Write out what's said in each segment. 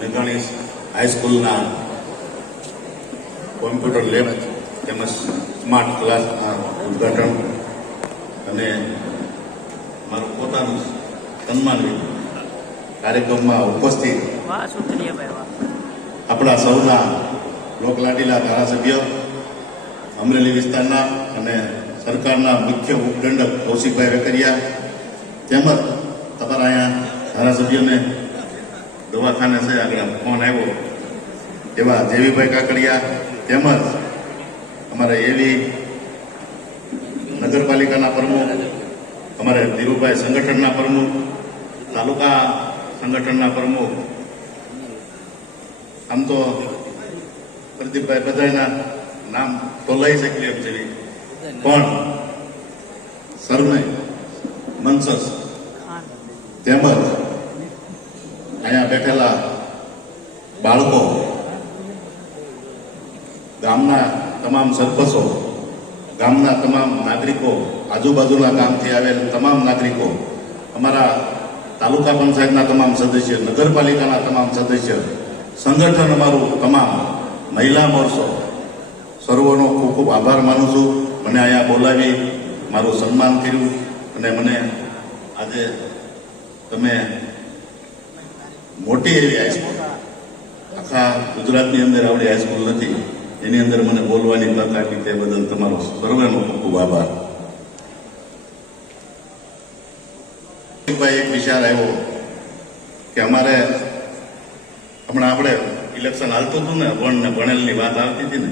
મેઘાણી હાઈસ્કૂલના computer lab તેમજ smart ક્લાસના ઉદ્ઘાટન અને મારું પોતાનું સન્માન કાર્યક્રમમાં ઉપસ્થિત આપણા સૌના લોકલાડીલા ધારાસભ્ય અમરેલી વિસ્તારના અને સરકારના મુખ્ય ઉપદંડક કૌશિકભાઈ વેકરિયા તેમજ તમારા અહીંયા ધારાસભ્યને દવાખાને છે આગળ ફોન આવ્યો એવા જેવીભાઈ કાકડિયા તેમજ અમારા એવી નગરપાલિકાના પ્રમુખ અમારે ધીરુભાઈ સંગઠનના પ્રમુખ તાલુકા સંગઠનના પ્રમુખ આમ તો પ્રદીપભાઈ બધાના નામ તો લઈ શકીએ એમ છે પણ સરનય મનસસ તેમજ અહીંયા બેઠેલા બાળકો ગામના તમામ સરપંચો ગામના તમામ નાગરિકો આજુબાજુના ગામથી આવેલ તમામ નાગરિકો અમારા તાલુકા પંચાયતના તમામ સદસ્ય નગરપાલિકાના તમામ સદસ્ય સંગઠન અમારું તમામ મહિલા મોરચો સર્વનો ખૂબ ખૂબ આભાર માનું છું. મને અહીંયા બોલાવી મારું સન્માન કર્યું અને મને આજે તમે મોટી એવી હાઈસ્કૂલ આખા ગુજરાતની અંદર આવડી હાઈસ્કૂલ નથી એની અંદર મને બોલવાની તક આપી તે બદલ તમારો સર્વનો ખૂબ ખૂબ આભાર. એક વિચાર આવ્યો કે અમારે હમણાં આપણે ઇલેક્શન હાલતું હતું ને ભણ ને ભણેલની વાત આવતી હતી ને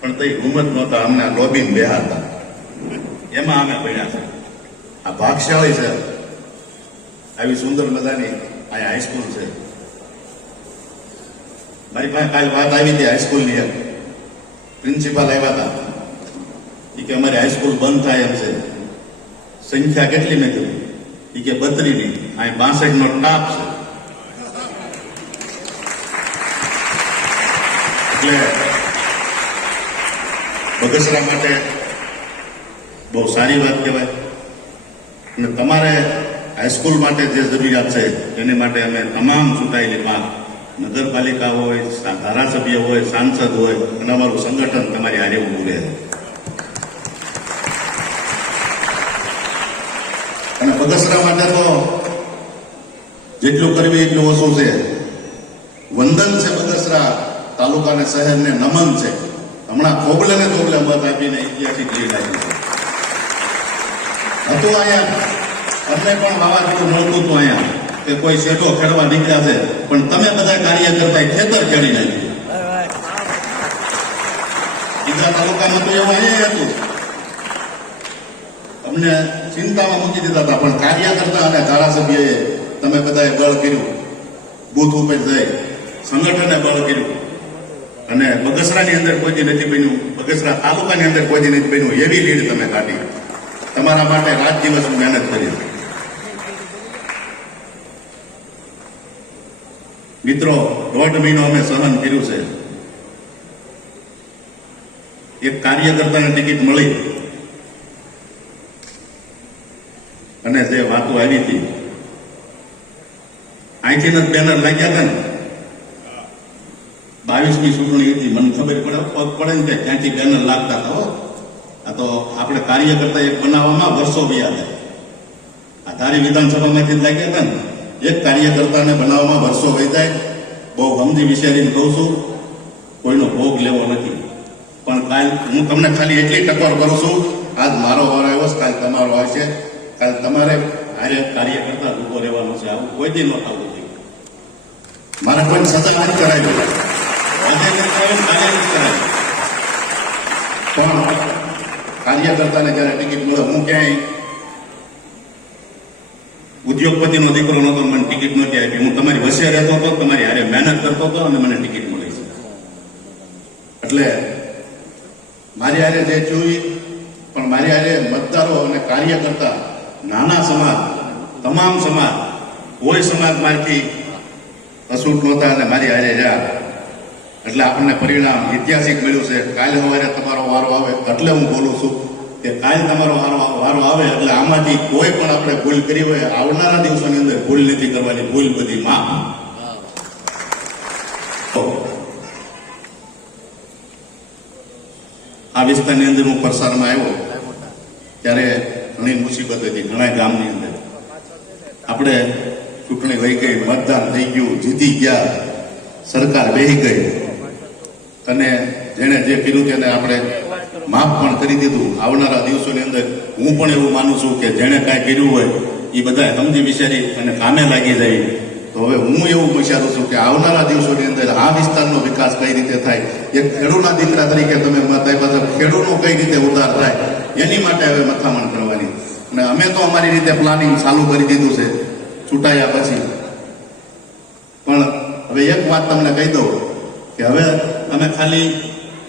પણ તે હિંમત નહોતા અમને લોબીન બેહારતા એમાં અમે ભણ્યા છે. આ ભાગશાળી છે આવી સુંદર મજાની અહીંયા હાઈસ્કૂલ છે. મારી પાસે કાલ વાત આવી હતી હાઈસ્કૂલની એક પ્રિન્સિપાલ આવ્યા હતા એ કે અમારી હાઈસ્કૂલ બંધ થાય એમ છે. સંખ્યા કેટલી મેં કીધું એ કે 32ની અહીં 62નો ટાપ છે. એટલે બગસરા માટે બહુ સારી વાત કહેવાય અને તમારે હાઈસ્કૂલ માટે જે જરૂરિયાત છે એની માટે અમે તમામ ચૂંટાયેલી પાંખ નગરપાલિકા હોય ધારાસભ્ય હોય સાંસદ હોય અને અમારું સંગઠન તમારી હારે ઊભું રહે અને બગસરા માટે તો જેટલું કરવી એટલું ઓછું છે. વંદન છે બગસરા તાલુકાને શહેરને નમન છે. હમણાં ખોબલે ને તોબલે મત આપીને ઐતિહાસિક લીડ આપી છે. હતું અહીંયા અમને પણ વાવાઝોડું મળતું હતું અહીંયા કે કોઈ શેઠો ખેડવા નીકળ્યા છે પણ તમે બધા કાર્ય કરતા ખેતર ખેડી નાખ્યું. બીજા તાલુકામાં તો એવું અહીંયા હતું અમને ચિંતામાં મૂકી દીધા હતા પણ કાર્ય કરતા અને ધારાસભ્યએ તમે બધાએ બળ કર્યું બૂથ ઉપર જઈ સંગઠને બળ કર્યું અને બગસરાની અંદર કોઈ નથી બન્યું બગસરા તાલુકાની અંદર કોઈ નથી બન્યું એવી લીડ તમે કાઢી. તમારા માટે રાત દિવસ મહેનત કરી. મિત્રો 1.5 મહિનો અમે સહન કર્યું છે. એક કાર્યકર્તાને ટિકિટ મળી અને જે વાતો આવી હતી અહીંથી જ બેનર લાગ્યા હતા ને 22મી ચૂંટણી હતી મને ખબર પડે ને કે ત્યાંથી બેનર લાગતા હતા. આ તો આપણે કાર્યકર્તા એક બનાવવામાં વર્ષો વ્યા હતા. આ ધારી વિધાનસભામાંથી જ લાગ્યા હતા ને એક કાર્યકર્તાને બનાવવામાં વર્ષો વહી જાય. બહુ સમજી વિચારીને કહું છું કોઈનો ભોગ લેવો નથી પણ કાલ હું તમને ખાલી એટલી ટકોર કરું છું આજ મારો વાર આવ્યો છે કાલ તમારો આવશે. કાલ તમારે હારે કાર્યકર્તા ઉભો રહેવાનો છે. આવું કોઈ દી ન થવું જોઈએ. મારે કોઈ સજા નથી કરાવી આજે પણ કાર્યકર્તાને જયારે ટિકિટ મળે હું ક્યાંય ઉદ્યોગપતિનો દીકરો નતો મને ટિકિટ નહોતી આપી. હું તમારી વચ્ચે રહેતો હતો તમારી હારે મહેનત કરતો હતો અને મને ટિકિટ મળી છે. એટલે મારી હારે જે જોઈ પણ મારી હારે મતદારો અને કાર્યકર્તા નાના સમાજ તમામ સમાજ કોઈ સમાજ મારથી અસૂટ નહોતા અને મારી હારે રહ્યા એટલે આપણને પરિણામ ઐતિહાસિક મળ્યું છે. કાલે સવારે તમારો વારો આવે એટલે હું બોલું છું કે કાલે તમારો વારો આવે એટલે આમાંથી કોઈ પણ આપણે ભૂલ કરી હોય આવનારા દિવસોની અંદર ભૂલ નથી કરવાની. ભૂલ બધી માફ. આ વિસ્તારની અંદર હું પ્રસારમાં આવ્યો ત્યારે ઘણી મુસીબત હતી ઘણા ગામની અંદર. આપણે ચૂંટણી વહી ગઈ, મતદાન થઈ ગયું, જીતી ગયા, સરકાર બેહી ગઈ અને જેણે જે કર્યું તેને આપણે માફ પણ કરી દીધું. આવનારા દિવસોની અંદર હું પણ એવું માનું છું કે જેણે કાંઈ કર્યું હોય એ બધા સમજી વિચારી અને કામે લાગી જાય. તો હવે હું એવું વિચારું છું કે આવનારા દિવસોની અંદર આ વિસ્તારનો વિકાસ કઈ રીતે થાય, એક ખેડૂતના દીકરા તરીકે તમે મત આપ્યા છો, ખેડૂતનો કઈ રીતે ઉદ્ધાર થાય એની માટે હવે મથામણ કરવાની. અને અમે તો અમારી રીતે પ્લાનિંગ ચાલુ કરી દીધું છે ચૂંટાયા પછી. પણ હવે એક વાત તમને કહી દઉં કે હવે અમે ખાલી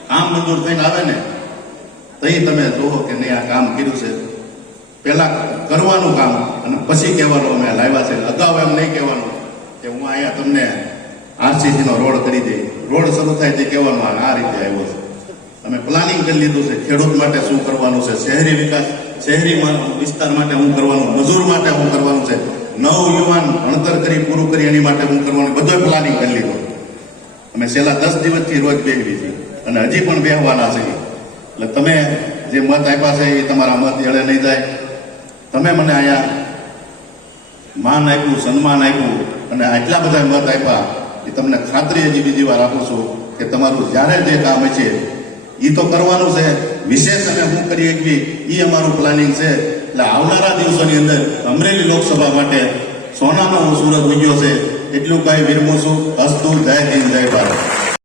કામ મંજૂર થઈને આવે ને તઈ તમે જોવો કે નહીં આ કામ કર્યું છે. પહેલા કરવાનું કામ અને પછી કહેવાનું અમે લાવ્યા છે. અગાઉ એમ નહીં કહેવાનું કે હું અહીંયા તમને આરસીસી નો રોડ કરી દઈ, રોડ શરૂ થાય તે કહેવાનું આ રીતે આવ્યો છે. અમે પ્લાનિંગ કરી લીધું છે ખેડૂત માટે શું કરવાનું છે, શહેરી વિકાસ, શહેરી વિસ્તાર માટે શું કરવાનું, મજૂર માટે શું કરવાનું છે, નવ યુવાન ભણતર કરી પૂરું કરી એની માટે શું કરવાનું, બધું પ્લાનિંગ કરી લીધું. અમે છેલ્લા 10 દિવસથી રોજ બેહવી છે અને હજી પણ બેહવાના છે. એટલે તમે જે મત આપ્યા છે એ તમારા મત એળે નહીં જાય. તમે મને અહીંયા માન આપ્યું, સન્માન આપ્યું અને આટલા બધા મત આપ્યા એ તમને ખાતરી હજી બીજી વાર આપું છું કે તમારું જ્યારે જે કામ છે એ તો કરવાનું છે. વિશેષ અમે શું કરી શકીએ એ અમારું પ્લાનિંગ છે. એટલે આવનારા દિવસોની અંદર અમરેલી લોકસભા માટે સોનાનો સૂરજ ઉગ્યો છે એટલું કઈ વિરમું છું. અસ્તુ, જય હિન્દ, જય ભારત.